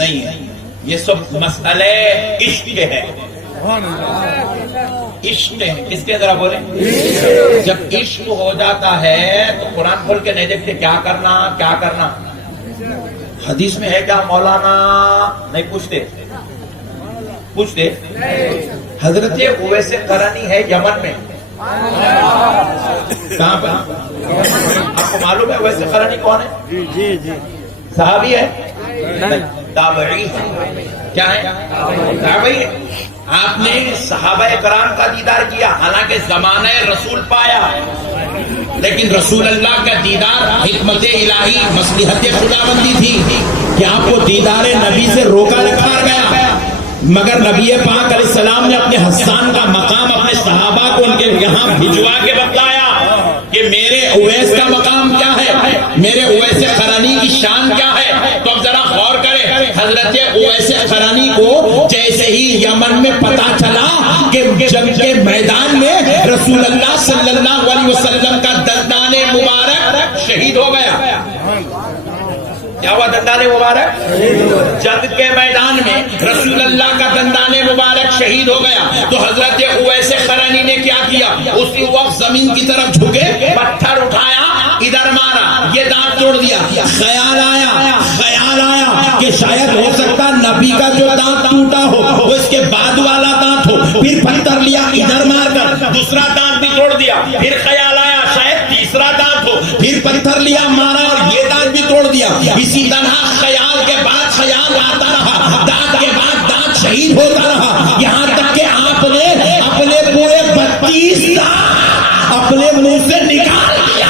نہیں ہے، یہ سب مسئلے عشق کے ہے. عشق ہے کس کے ذرا بولیں. جب عشق ہو جاتا ہے تو قرآن کھول کے نہیں دیکھتے کیا کرنا کیا کرنا. حدیث میں ہے کیا مولانا نہیں پوچھتے. حضرت اویس قرنی ہے یمن میں. کہاں پر آپ کو معلوم ہے اویس قرنی کون ہے؟ جی صحابی ہے؟ تابعی ہے. کیا ہے؟ تابعی ہے. آپ نے صحابہ کرام کا دیدار کیا، حالانکہ زمانہ رسول پایا، لیکن رسول اللہ کا دیدار حکمت الہی مصلحت خداوندی تھی کہ آپ کو دیدار نبی سے روکا رکھا گیا. مگر نبی پاک علیہ السلام نے اپنے حسان کا مقام اپنے صحابہ کو ان کے یہاں بھجوا کے بتلایا کہ میرے اویس کا مقام کیا ہے، میرے اویس قرنی کی شان کیا ہے. تو اب ذرا غور کریں، حضرت اویس قرنی کو جیسے ہی یمن میں پتا چلا کہ جنگ کے میدان میں رسول اللہ صلی اللہ علیہ وسلم کا دندان مبارک شہید ہو گیا. کیا ہوا؟ دندان مبارک جنگ کے میدان میں رسول اللہ کا دندان مبارک شہید ہو گیا. تو حضرت اویس قرنی نے کیا کیا؟ اسی وقت زمین کی طرف جھکے، پتھر اٹھایا، ادھر مارا، یہ دانت توڑ دیا. خیال آیا کہ شاید ہو سکتا نبی کا جو دانت ٹوٹا ہو وہ اس کے بعد والا دانت ہو. پھر پتھر لیا، ادھر مار کر دوسرا دانت بھی توڑ دیا. پھر خیال آیا شاید تیسرا دانت ہو، پھر پتھر لیا، مارا اور یہ دانت بھی توڑ دیا. اسی طرح خیال کے بعد خیال آتا رہا، دانت کے بعد دانت شہید ہوتا رہا، یہاں تک کہ آپ نے اپنے پورے 32 دانت اپنے منہ سے نکال دیا.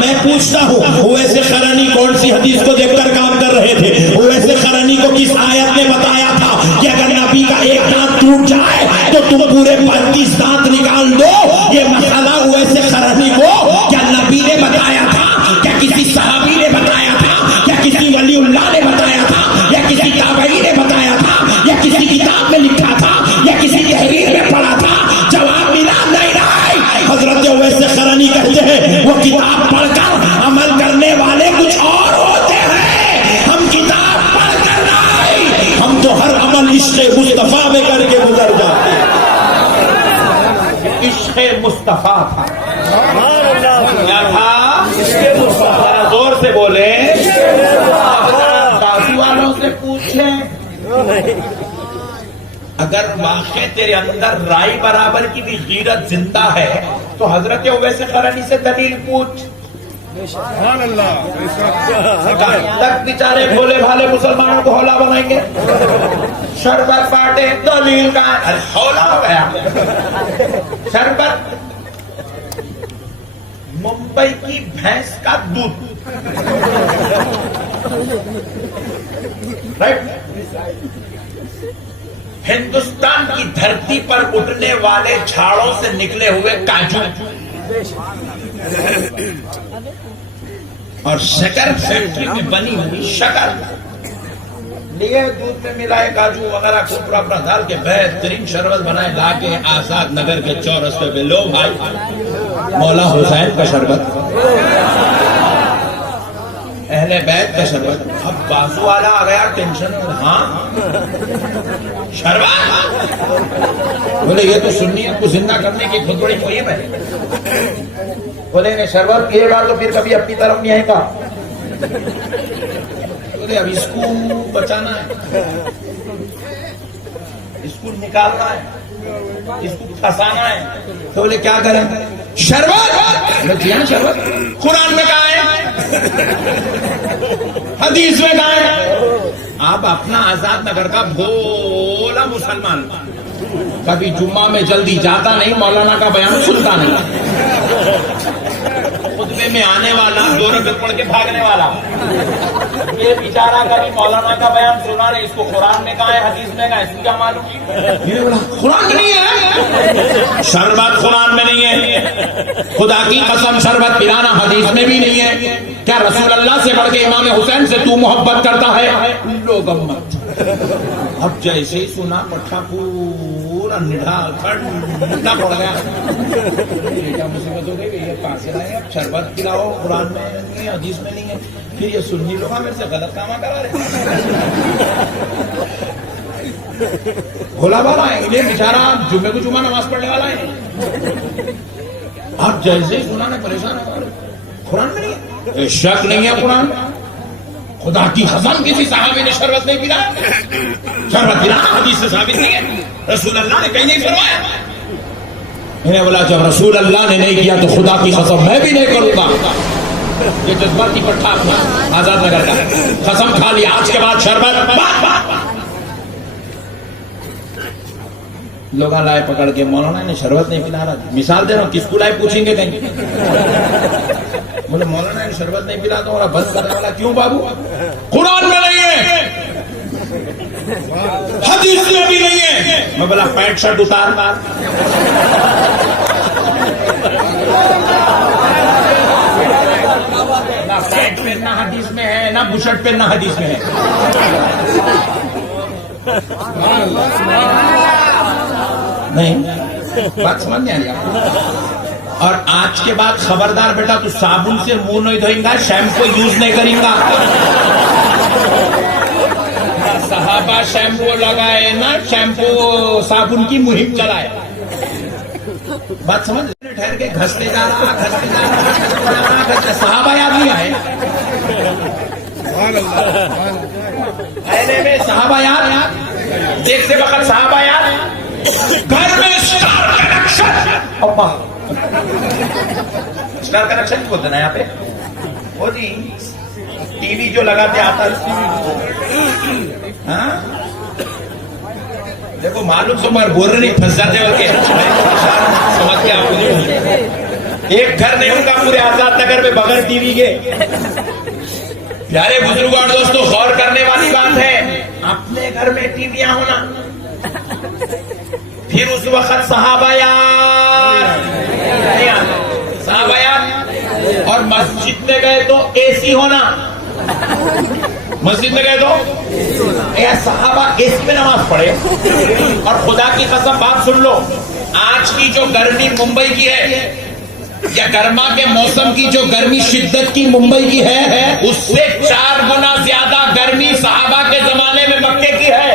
میں پوچھتا ہوں اویس قرنی کون سی حدیث کو دیکھ کر کام کر رہے تھے؟ اویس قرنی کو کس آیت نے بتایا تھا کہ اگر نبی کا ایک دانت ٹوٹ جائے تو تم پورے 32 دانت نکال دو؟ یہ مسئلہ اویس قرنی کو کیا نبی نے بتایا تھا؟ کیا کسی صحابی نے بتایا تھا؟ کیا کسی ولی اللہ نے بتایا تھا؟ یا کسی تابعی نے بتایا تھا؟ یا کسی کتاب میں لکھا تھا؟ یا کسی تحریر میں پڑھا تھا؟ جواب ملا نہیں. حضرت اویس قرنی کہتے ہیں وہ کتاب پڑھ کر عمل کرنے والے کچھ اور ہوتے ہیں، ہم کتاب پڑھ کر نہیں، ہم تو ہر عمل عشق مصطفیٰ میں کر کے گزر جاتے ہیں. عشق مصطفیٰ تھا. کیا تھا؟ زور سے بولے. بازو والوں سے پوچھیں، اگر واقع تیرے اندر رائی برابر کی بھی غیرت زندہ ہے تو حضرت اویس قرنی سے دلیل پوچھ. سبحان اللہ. تک بیچارے بھولے بھالے مسلمانوں کو ہولا بنائیں گے، شربت بانٹے، دلیل کا ہولا ہو گیا. شربت ممبئی کی بھینس کا دودھ، رائٹ. ہندوستان کی دھرتی پر اٹھنے والے جھاڑوں سے نکلے ہوئے کاجو اور شکر فیکٹری میں بنی ہوئی شکر لیے دودھ میں ملائے کاجو وغیرہ کو پورا ڈال کے بہترین شربت بنائے، لا کے آزاد نگر کے چورستے پہ لو بھائی مولا حسین کا شربت، اہل بیت کا شربت. اب بازو والا آ گیا ٹینشن، ہاں شربت بولے یہ تو سنیت کو زندہ کرنے کی خود بڑی مہم ہے. بولے نے شربت پیے گا تو پھر کبھی اپنی طرف نہیں آئے گا. بولے اب اس کو بچانا ہے، اس کو نکالنا ہے، اس کو پھنسانا ہے. تو بولے کیا کریں؟ شربت. شربت قرآن میں کہا ہے، حدیث میں کہا ہے. آپ اپنا آزاد نگر کا بھولا مسلمان کبھی جمعہ میں جلدی جاتا نہیں، مولانا کا بیان سنتا نہیں، خطبے میں آنے والا 2 رکعت پڑھ کے بھاگنے والا، یہ بیچارہ کبھی مولانا کا بیان سنا نہیں. اس کو قرآن میں کہا ہے، حدیث میں کہا ہے، اس کو کیا معلوم؟ قرآن میں نہیں ہے، شربت قرآن میں نہیں ہے، خدا کی قسم شربت پلانا حدیث میں بھی نہیں ہے. کیا رسول اللہ سے بڑھ کے امام حسین سے تو محبت کرتا ہے؟ لوگ مت. اب جیسے ہی سنا پٹھا پورا نڈھال ٹھنڈا پڑ گیا، کیا مصیبت ہو گئی؟ یہ کہاں سے لائے؟ اب شربت پلاؤ، قرآن میں نہیں ہے، حدیث میں نہیں ہے. پھر یہ سنی لوگ میرے سے غلط کام کرا رہے ہیں. بھولا والا ہے، انہیں بیچارہ جمعے کو جمعہ نماز پڑھنے والا ہے. آپ جیسے ہی سنا نے پریشان ہو گئے. قرآن میں نہیں ہے، شک نہیں ہے قرآن. خدا کی قسم کسی صحابی نے شربت نہیں پیا. شربت پینا حدیث سے ثابت نہیں ہے، رسول اللہ نے کہیں نہیں فرمایا. انہیں بولا جب رسول اللہ نے نہیں کیا تو خدا کی قسم میں بھی نہیں کروں گا. یہ جذباتی پٹھا اپنا آزاد نگر کا قسم کھا لیا آج کے بعد شربت. لوگ لائے پکڑ کے مولانا نے شربت نہیں پلا رہا. مثال دے رہا ہوں، کس کو لائے پوچھیں گے کہیں بولے مولانا نے شربت نہیں پلا تو بند کرنے والا کیوں بابو؟ قرآن میں نہیں ہے، حدیث میں بھی نہیں ہے. میں بولا پینٹ شرٹ اتار نہ پینٹ پہننا حدیث میں ہے، نہ بشرٹ پہننا حدیث میں ہے. نہیں بات سمجھ نہیں آ رہی آپ کو. اور آج کے بعد خبردار بیٹا، تو صابن سے منہ نہیں دھوئیں گا، شیمپو یوز نہیں کریں گا. صحابہ شیمپو لگائے نا، شیمپو صابن کی مہم چلائے. بات سمجھ ٹھہر کے گھستے جا رہا صحابہ یاد نہیں آئے. میں صحابہ یاد دیکھتے وقت صحابہ یاد. گھر میں اسٹار کنیکشن، اسٹار کنیکشن بولتے نا یہاں پہ وہ جی ٹی وی جو لگاتے آتا. ہاں دیکھو معلوم سے مگر بول رہے نہیں پھنس جاتے ہو کے سمجھ کے آپ ایک گھر نہیں ان کا پورے آزاد نگر میں بغیر ٹی وی کے. پیارے بزرگوں اور دوستوں، غور کرنے والی بات ہے اپنے گھر میں ٹی ویاں ہونا. پھر اس وقت صحابہ اور مسجد میں گئے تو اے سی ہونا. مسجد میں گئے تو صحابہ اے سی میں نماز پڑھے. اور خدا کی قسم بات سن لو، آج کی جو گرمی ممبئی کی ہے یا گرما کے موسم کی جو گرمی شدت کی ممبئی کی ہے، اس سے 4 گنا زیادہ گرمی صحابہ کے زمانے میں مکے کی ہے.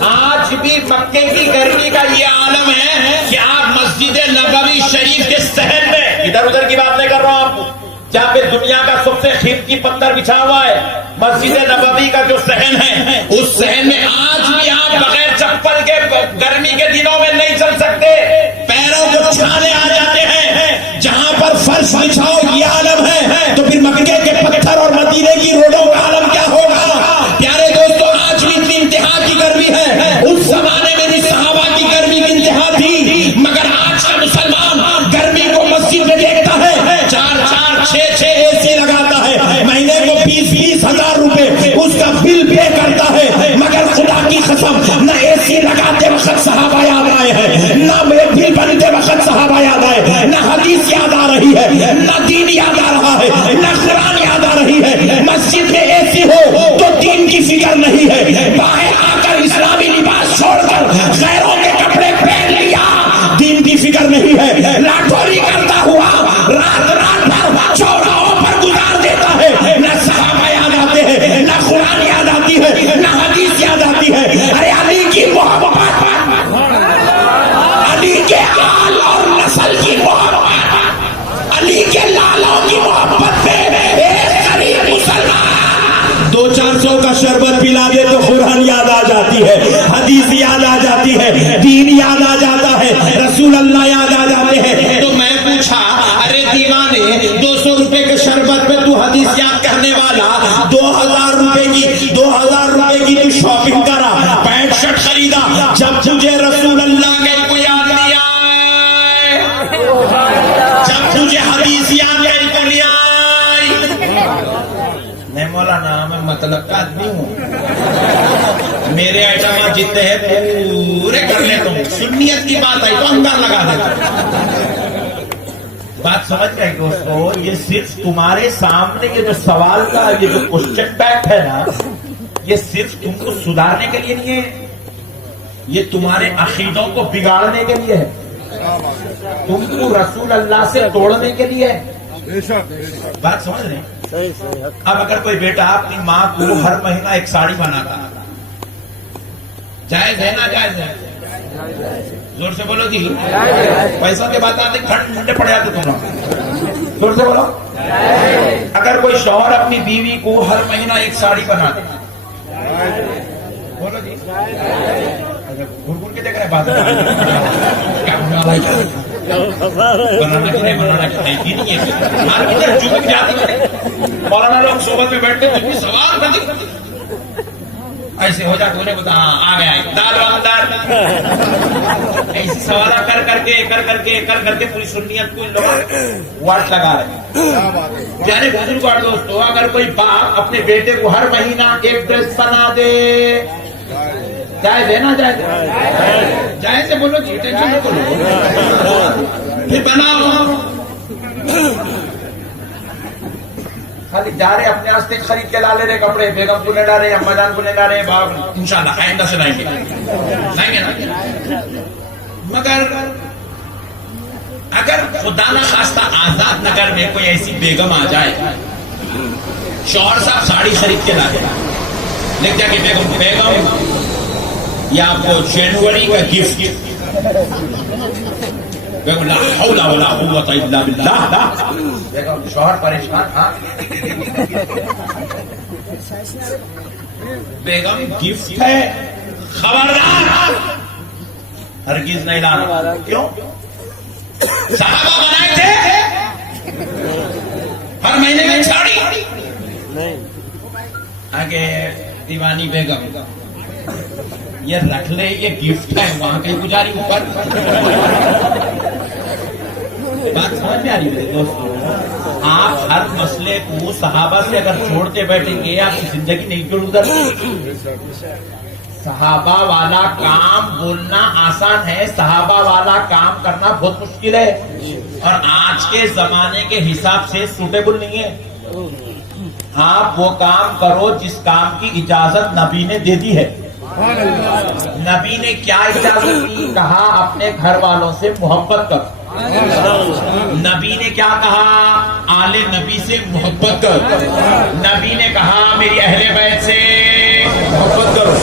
آج بھی مکے کی گرمی کا یہ عالم ہے کہ آپ مسجد نبوی شریف کے صحن میں، ادھر ادھر کی بات نہیں کر رہا ہوں آپ کو، جہاں پہ دنیا کا سب سے قیمتی پتھر بچھا ہوا ہے، مسجد نبوی کا جو صحن ہے، اس صحن میں آج بھی آپ بغیر چپل کے گرمی کے دنوں میں نہیں چل سکتے. پیروں کو چھانے آ جاتے ہیں. جہاں پر فرش بچھاؤ یہ عالم ہے تو پھر مکے کے پتھر اور مدینے کی روڈوں کا عالم کیا ہوگا؟ پیارے دوستوں، آج بھی اتنی انتہا کی گرمی ہے. اس زمانے میں بھی صحابہ کی گرمی کی انتہا تھی، مگر آج کا مسلمان گرمی کو مسجد میں دیکھتا ہے، 4 6 اے سی لگاتا ہے، مہینے کو 20 ہزار روپے اس کا بل پے کرتا ہے. مگر خدا کی قسم نہ اے سی لگاتے وقت صحابہ یاد آئے ہیں، نہ بل بنتے وقت صحابہ یاد آئے، نہ حدیث یاد آ رہی ہے، نہ دین یاد آ رہا ہے، نہ قرآن یاد آ رہی ہے. مسجد میں اے سی ہو تو دین کی فکر نہیں ہے. باہر آ کر اسلامی لباس چھوڑ کر غیروں کے کپڑے پہن لیا، دین کی فکر نہیں ہے. لاٹوری کرتا ہوا رات بھر چوراہوں پر گزار دیتا ہے. نہ صحابہ یاد آتے ہیں، نہ قرآن یاد آتی ہے، نہ حدیث یاد آتی ہے. ارے علی کی محبت، علی کے آل اور نسل کی محبت، علی کے لالوں کی محبت میں ایک غریب مسلمان 200-400 کا شربت پلا دے تو قرآن یاد آ جاتی ہے، حدیث یاد آ جاتی ہے، دین یاد آ جاتا ہے، رسول اللہ یاد آ جاتے ہیں. تو میں پوچھا، ارے دیوانے 200 روپے کے شربت پہ تو حدیث یاد کرنے والا 2000 روپے کی تو شاپنگ کرا، پینٹ شرٹ خریدا، جب تجھے رسول اللہ کے کو یاد نہیں آئے، جب تجھے حدیث یاد نہیں کو نہیں آئی. نہیں مولانا میں مطلب کا آدمی ہوں، میرے آئٹم جتنے ہیں پورے کر لیتا ہوں. سنیت کی بات آئی تو اندر لگا دیتا. بات سمجھ گئے دوستو، یہ صرف تمہارے سامنے یہ جو سوال کا یہ جو کوشچن بینک ہے نا، یہ صرف تم کو سدھارنے کے لیے نہیں ہے، یہ تمہارے عقیدوں کو بگاڑنے کے لیے ہے، تم کو رسول اللہ سے توڑنے کے لیے ہے. بات سمجھ رہے ہیں؟ اب اگر کوئی بیٹا اپنی ماں کو ہر مہینہ ایک ساڑی بناتا جائز ہے نا جائز ہے؟ زور سے بولو جی. پیسوں کے بات آتے کھڑ منڈے پڑ جاتے تم لوگ. زور سے بولو. اگر کوئی شوہر اپنی بیوی کو ہر مہینہ ایک ساڑی بنا دے, بولو جی, گھر کے دیکھ رہے بات بنانا کہ نہیں بنانا کہ نہیں کی نہیں ہے. مولانا لوگ صحبت میں بیٹھتے ہیں سوال بندی ایسے ہو جاتے انہیں بتا آ گیا دال واندار ایسے سوالہ کر کر کے پوری سنیت کو ان لوگ واٹ لگا رہے ہیں. پیارے بزرگوار دوستو, اگر کوئی باپ اپنے بیٹے کو ہر مہینہ ایک ڈریس بنا دے, جائز ہے نا جائز؟ جائز سے بولو جی, ٹینشن نہ کرو, پھر بناؤ. خالی جا رہے اپنے واسطے خرید کے لا لے رہے کپڑے, بیگم کو لے لا رہے, اما جان کو لے لا رہے, باپ انشاءاللہ آئندہ سے لائیں گے نا. مگر اگر خدا نہ خواستہ آزاد نگر میں کوئی ایسی بیگم آ جائے, شوہر صاحب ساڑی خرید کے لا دے, لکھ جا کہ بیگم یہ آپ کو جنوری کا گفٹ, بیگم لا حول ولا قوت الا باللہ, بیگم شوہر پریشان, ہاں بیگم گفٹ ہے خبردار ہرگز نہیں لانا. کیوں؟ صحابہ بنائے تھے ہر مہینے میں ساڑی. آگے دیوانی بیگم یہ رکھ لے, یہ گفٹ ہے, وہاں کہیں گزاری اوپر. بات سمجھ میں آ رہی ہے دوستوں؟ آپ ہر مسئلے کو صحابہ سے اگر چھوڑتے بیٹھیں گے آپ کی زندگی نہیں کیوں گزر. صحابہ والا کام بولنا آسان ہے, صحابہ والا کام کرنا بہت مشکل ہے, اور آج کے زمانے کے حساب سے سوٹیبل نہیں ہے. آپ وہ کام کرو جس کام کی اجازت نبی نے دے دی ہے. نبی نے کیا اجازت دی؟ کہا اپنے گھر والوں سے محبت کر. نبی نے کیا کہا؟ آل نبی سے محبت کر. نبی نے کہا میری اہل بیت سے محبت کرو.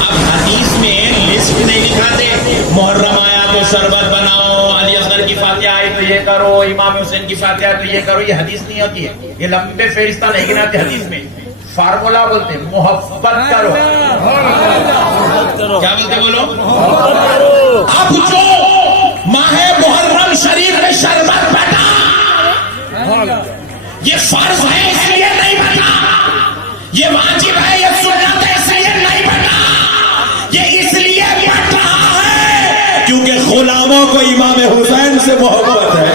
اب حدیث میں لسٹ نہیں دکھاتے, محرم آیا تو شربت بناؤ, علی اصغر کی فاتحہ آئی تو یہ کرو, امام حسین کی فاتحہ تو یہ کرو. یہ حدیث نہیں ہوتی ہے, یہ لمبے فہرستہ نہیں گناتے حدیث میں. فارمولا بولتے محبت کرو. کیا بولتے بولو؟ اب جو ماہ محرم شریف میں شربت بنا یہ فرض ہے اس لیے نہیں بنا, یہ واجب ہے, یہ سنت ہے اس لیے نہیں بنا, یہ اس لیے بن رہا ہے کیونکہ غلاموں کو امام حسین سے محبت ہے.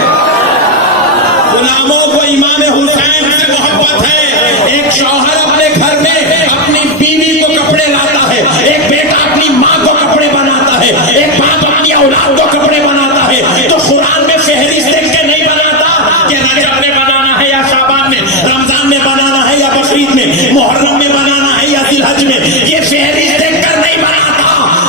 غلاموں کو امام حسین سے محبت ہے. ایک شوہر اپنے گھر میں اپنی بیوی کو کپڑے لاتا ہے, ایک بیٹا اپنی ماں کو کپڑے بناتا ہے, ایک باپ اپنی اولاد کو کپڑے بناتا ہے. تو قرآن میں فہرست دیکھ کے نہیں بناتا کہ رجب میں بنانا ہے یا شعبان میں, رمضان میں بنانا ہے یا بقرعید میں, محرم میں بنانا ہے یا ذی الحج میں. یہ فہرست دیکھ کر نہیں بناتا.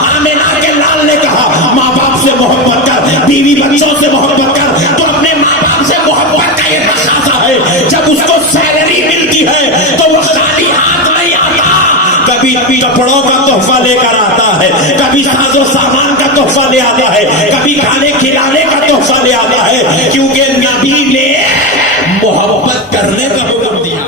آمنہ کے لال نے کہا ماں باپ سے محبت کر, بیوی بچوں سے محبت کر. تو اپنے ماں باپ سے محبت کا یہ تقاضا ہے. جب اس کو سیلری ملتی ہے تو وہ خالی ہاتھ نہیں آتا, کبھی کپڑوں کا تحفہ لے کر آتا ہے, کبھی ساز و سامان کا تحفہ لے آتا ہے, کبھی کھانے کھلانے کا تحفہ لے آتا ہے, کیونکہ نبی نے محبت کرنے کا حکم دیا.